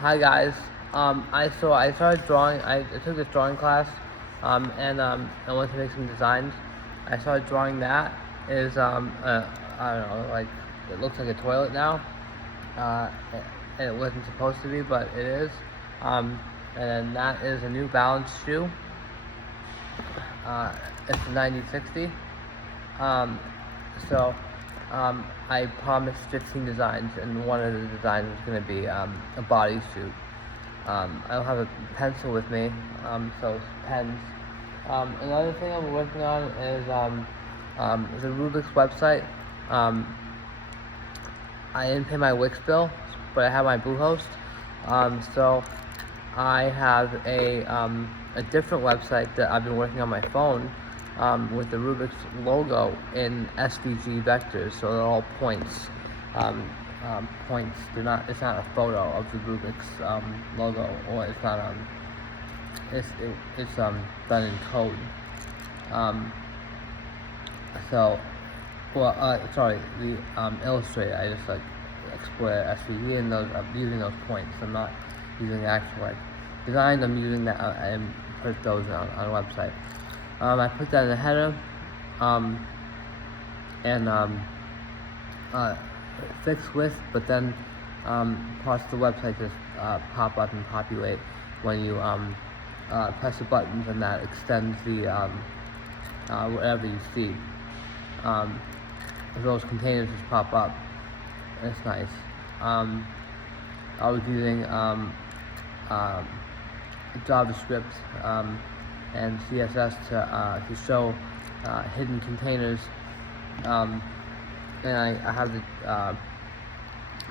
Hi guys. I started drawing. I took this drawing class, and I wanted to make some designs. I started drawing that. I don't know, like it looks like a toilet now. And it wasn't supposed to be, but it is. And then that is a New Balance shoe. It's a 9060. Um, so I promised 15 designs, and one of the designs is going to be a bodysuit. I don't have a pencil with me, so it's pens. Another thing I'm working on is the Rubik's website. I didn't pay my Wix bill, but I have my Bluehost. So I have a different website that I've been working on my phone with the Rubik's logo in SVG vectors, so they're all points. Points. It's not a photo of the Rubik's logo, or it's not it's done in code. So, sorry, the Illustrator. I just export SVG and I'm using those points. I'm not using the actual design. I'm using that and put those on a website. I put that in the header, and fixed with, but then parts of the website just pop up and populate when you press the buttons, and that extends the whatever you see. Those containers just pop up. It's nice. I was using JavaScript and CSS to show hidden containers. And I have the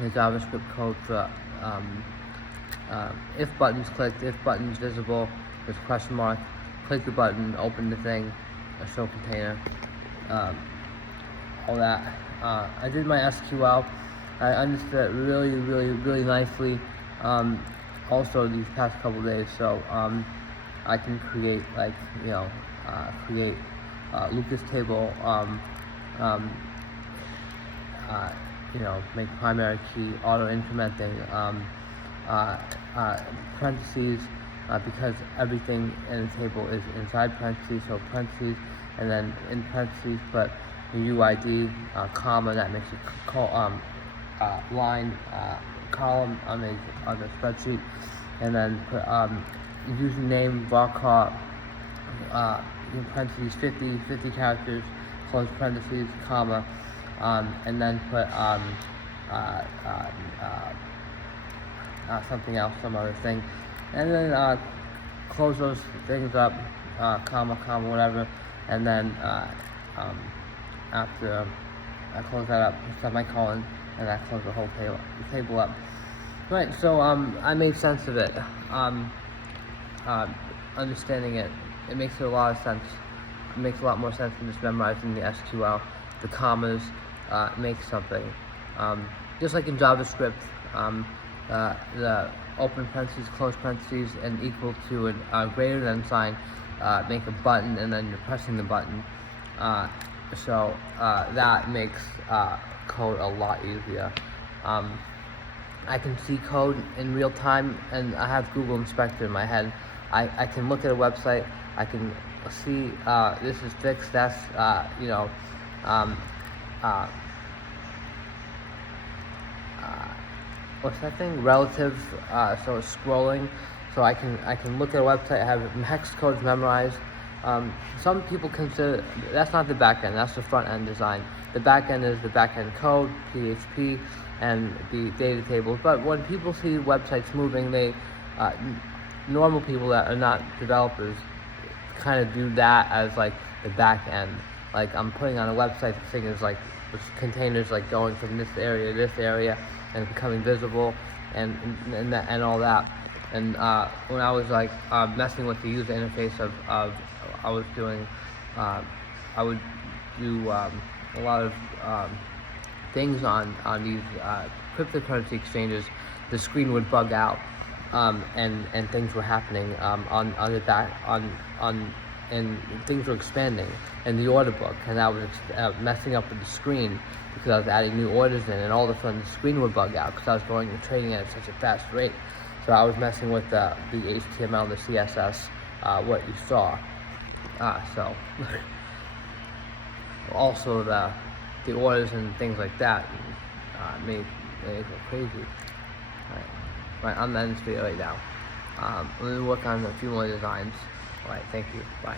JavaScript code for if buttons clicked, if buttons visible, there's a question mark, click the button, open the thing, a show container, all that. I did my SQL. I understood it really nicely. Also these past couple days, so I can create create Lucas table. Make primary key, auto incrementing, parentheses, because everything in the table is inside parentheses, so parentheses, and then in parentheses put the UID, comma, that makes it line, column on the spreadsheet, and then put username, varchar, in parentheses 50 characters, close parentheses, comma, and then put something else, some other thing, and then close those things up, comma, whatever, and then after I close that up, semicolon, and I close the whole table up. Right, so I made sense of it. Understanding it, it makes a lot of sense. It makes a lot more sense than just memorizing the SQL. The commas make something. Just like in JavaScript, the open parentheses, close parentheses, and equal to a greater than sign make a button, and then you're pressing the button. So that makes code a lot easier. I can see code in real time, and I have Google Inspector in my head. I can look at a website, I can see this is fixed, that's what's that thing? Relative, so it's scrolling. So I can look at a website, I have hex codes memorized. Some people consider that's not the back end, that's the front end design. The back end is the back end code, PHP, and the data tables. But when people see websites moving, they normal people that are not developers kind of do that as like the back end. Like I'm putting on a website, the thing is like containers like going from this area to this area and becoming visible and all that. And when I was like messing with the user interface of I was doing I would do a lot of things on these cryptocurrency exchanges. The screen would bug out, and things were happening on the back and things were expanding in the order book, and I was messing up with the screen because I was adding new orders in, and all of a sudden the screen would bug out because I was trading at such a fast rate. So I was messing with the HTML, the CSS, what you saw. So also the orders and things like that made it go crazy. Right, I'm ending this video right now. Let me work on a few more designs. Alright, thank you. Bye.